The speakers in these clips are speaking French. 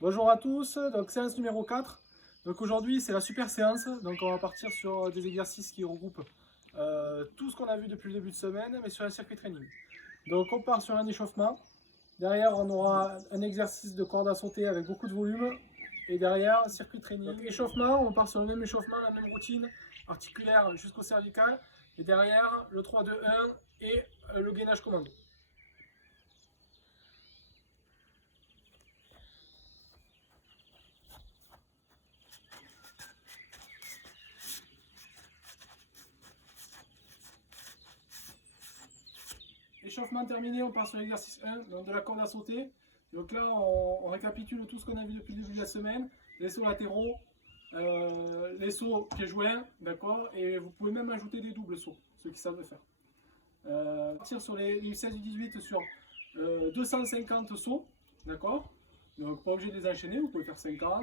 Bonjour à tous, donc séance numéro 4. Donc aujourd'hui c'est la super séance, donc on va partir sur des exercices qui regroupent tout ce qu'on a vu depuis le début de semaine, mais sur un circuit training. Donc on part sur un échauffement, derrière on aura un exercice de corde à sauter avec beaucoup de volume, et derrière circuit training. Donc échauffement, on part sur le même échauffement, la même routine articulaire jusqu'au cervical, et derrière le 3-2-1 et le gainage commando. Échauffement terminé, on part sur l'exercice 1, donc de la corde à sauter. Donc là, on récapitule tout ce qu'on a vu depuis le début de la semaine. Les sauts latéraux, les sauts pieds joints, d'accord. Et vous pouvez même ajouter des doubles sauts, ceux qui savent le faire. Partir sur les U16 U18 sur 250 sauts, d'accord. Donc pas obligé de les enchaîner, vous pouvez faire 50,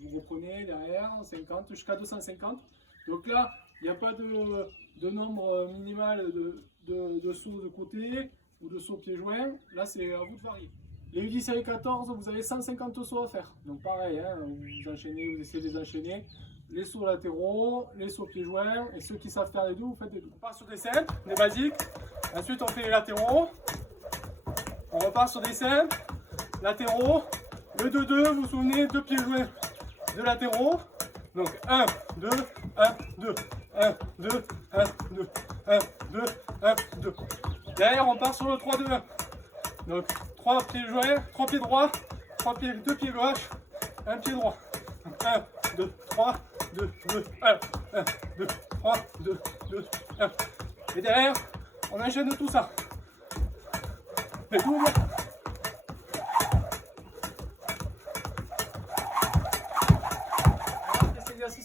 vous reprenez derrière, 50 jusqu'à 250. Donc là, il n'y a pas de nombre minimal de sauts de côté ou de sauts pieds joints. Là, c'est à vous de varier. Les U10 et U14, vous avez 150 sauts à faire. Donc pareil, hein, vous enchaînez, vous essayez de les enchaîner. Les sauts latéraux, les sauts pieds joints, et ceux qui savent faire les deux, vous faites les deux. On part sur des simples, des basiques. Ensuite, on fait les latéraux. On repart sur des simples, latéraux. Le 2-2, vous vous souvenez, deux pieds joints de latéraux. Donc 1, 2, 1, 2, 1, 2, 1, 2, 1, 2, 1, 2. Derrière, on part sur le 3-2-1. Donc 3 pieds joints, 3 pieds droits, 2 pieds gauche, 1 pied droit. Donc 1, 2, 3, 2, 2, 1, 1, 2, 3, 2, 2, 1. Et derrière, on enchaîne tout ça. Les doubles.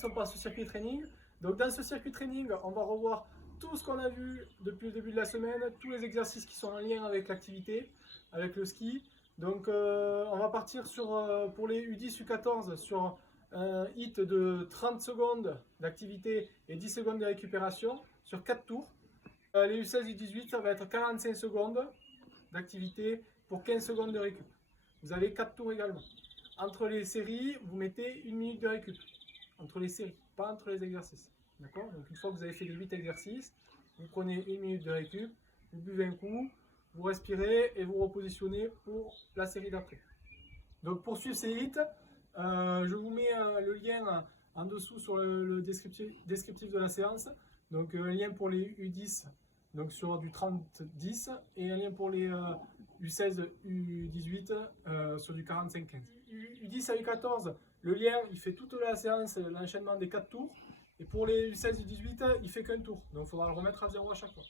On passe au circuit training. Donc dans ce circuit training, on va revoir tout ce qu'on a vu depuis le début de la semaine, tous les exercices qui sont en lien avec l'activité, avec le ski. Donc on va partir sur, pour les U10, U14 sur un hit de 30 secondes d'activité et 10 secondes de récupération sur 4 tours. Les U16, U18, ça va être 45 secondes d'activité pour 15 secondes de récup. Vous avez 4 tours également. Entre les séries, vous mettez 1 minute de récup. Entre les séries, pas entre les exercices. D'accord? Donc une fois que vous avez fait les 8 exercices, vous prenez 1 minute de récup, vous buvez un coup, vous respirez et vous repositionnez pour la série d'après. Donc pour suivre ces hits, je vous mets le lien en dessous sur le descriptif de la séance. Donc un lien pour les U10 donc sur du 30-10 et un lien pour les U16, U18 sur du 45-15. U10 à U14, le lien il fait toute la séance, l'enchaînement des 4 tours. Et pour les U16 et U18, il fait qu'un tour. Donc il faudra le remettre à 0 à chaque fois.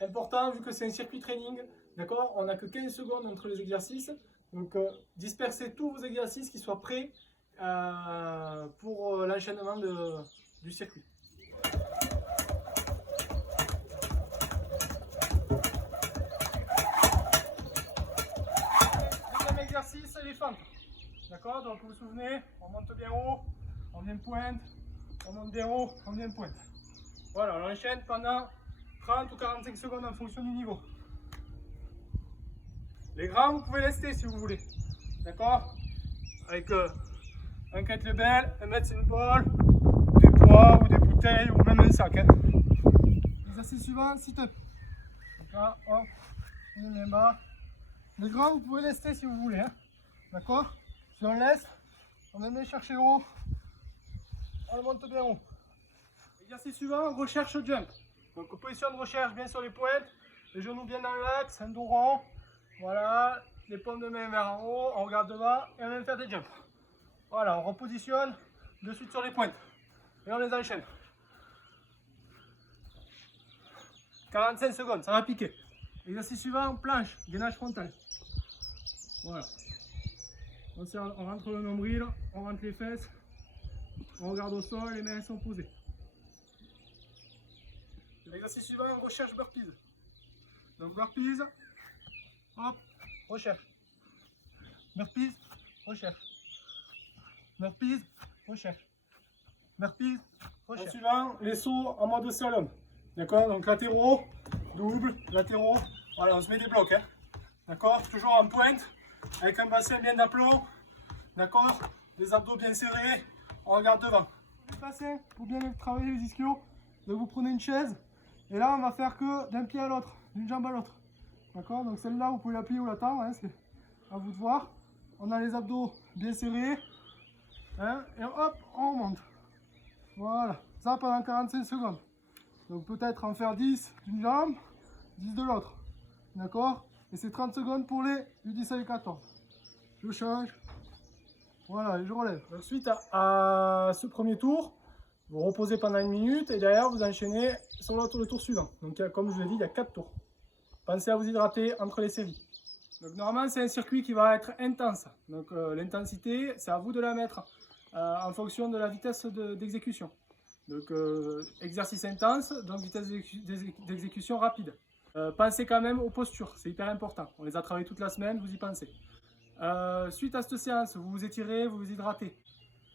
Important, vu que c'est un circuit training, d'accord, on n'a que 15 secondes entre les exercices. Donc dispersez tous vos exercices qui soient prêts pour l'enchaînement du circuit. Deuxième exercice, les fentes. D'accord, donc vous vous souvenez, on monte bien haut, on vient pointe, on monte bien haut, on vient pointe. Voilà, on enchaîne pendant 30 ou 45 secondes en fonction du niveau. Les grands, vous pouvez rester si vous voulez. D'accord? Avec un kettlebell, un mètre une ball, des poids ou des bouteilles ou même un sac. Hein. Exercice suivant, sit-up. Donc là, hop, on met bas. Les grands, vous pouvez rester si vous voulez. Hein. D'accord? Si on laisse, on met chercher haut, on le monte bien haut. Exercice suivant, recherche jump. Donc position de recherche bien sur les pointes, les genoux bien dans l'axe, un dos rond. Voilà, les paumes de main vers en haut, on regarde devant et on vient faire des jumps. Voilà, on repositionne de suite sur les pointes et on les enchaîne. 45 secondes, ça va piquer. Exercice suivant, planche, gainage frontal. Voilà. On rentre le nombril, on rentre les fesses, on regarde au sol, les mains sont posées. L'exercice suivant, recherche burpees. Donc burpees, hop, recherche. Burpees, recherche. Burpees, recherche. Burpees, recherche. Suivant, les sauts en mode slalom. D'accord, donc latéraux, double, latéraux. Voilà, on se met des blocs. Hein. D'accord, toujours en pointe, avec un bassin bien d'aplomb. D'accord? Les abdos bien serrés, on regarde devant. Les bassins, pour bien travailler les ischios, donc vous prenez une chaise, et là on va faire que d'un pied à l'autre, d'une jambe à l'autre. D'accord? Donc celle-là, vous pouvez la plier ou la tendre, hein, c'est à vous de voir. On a les abdos bien serrés, hein, et hop, on remonte. Voilà, ça pendant 45 secondes. Donc peut-être en faire 10 d'une jambe, 10 de l'autre. D'accord? Et c'est 30 secondes pour les U10 à U14. Je change. Voilà, et je relève. Donc suite à ce premier tour, vous reposez pendant 1 minute et derrière vous enchaînez sur le tour suivant. Donc comme je vous l'ai dit, il y a 4 tours. Pensez à vous hydrater entre les séries. Donc normalement c'est un circuit qui va être intense. Donc l'intensité, c'est à vous de la mettre en fonction de la vitesse d'exécution. Donc exercice intense, donc vitesse d'exécution rapide. Pensez quand même aux postures, c'est hyper important. On les a travaillées toute la semaine, vous y pensez. Suite à cette séance, vous vous étirez, vous vous hydratez.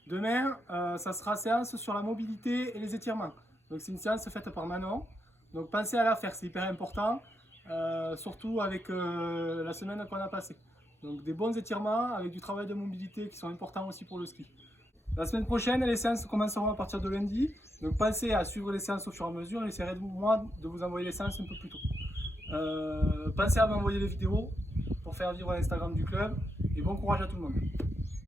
Demain, ça sera séance sur la mobilité et les étirements. Donc c'est une séance faite par Manon. Donc pensez à la faire, c'est hyper important. Surtout avec la semaine qu'on a passée. Donc des bons étirements avec du travail de mobilité qui sont importants aussi pour le ski. La semaine prochaine, les séances commenceront à partir de lundi. Donc pensez à suivre les séances au fur et à mesure. J'essaierai moi de vous envoyer les séances un peu plus tôt. Pensez à m'envoyer les vidéos pour faire vivre l'Instagram du club. Et bon courage à tout le monde.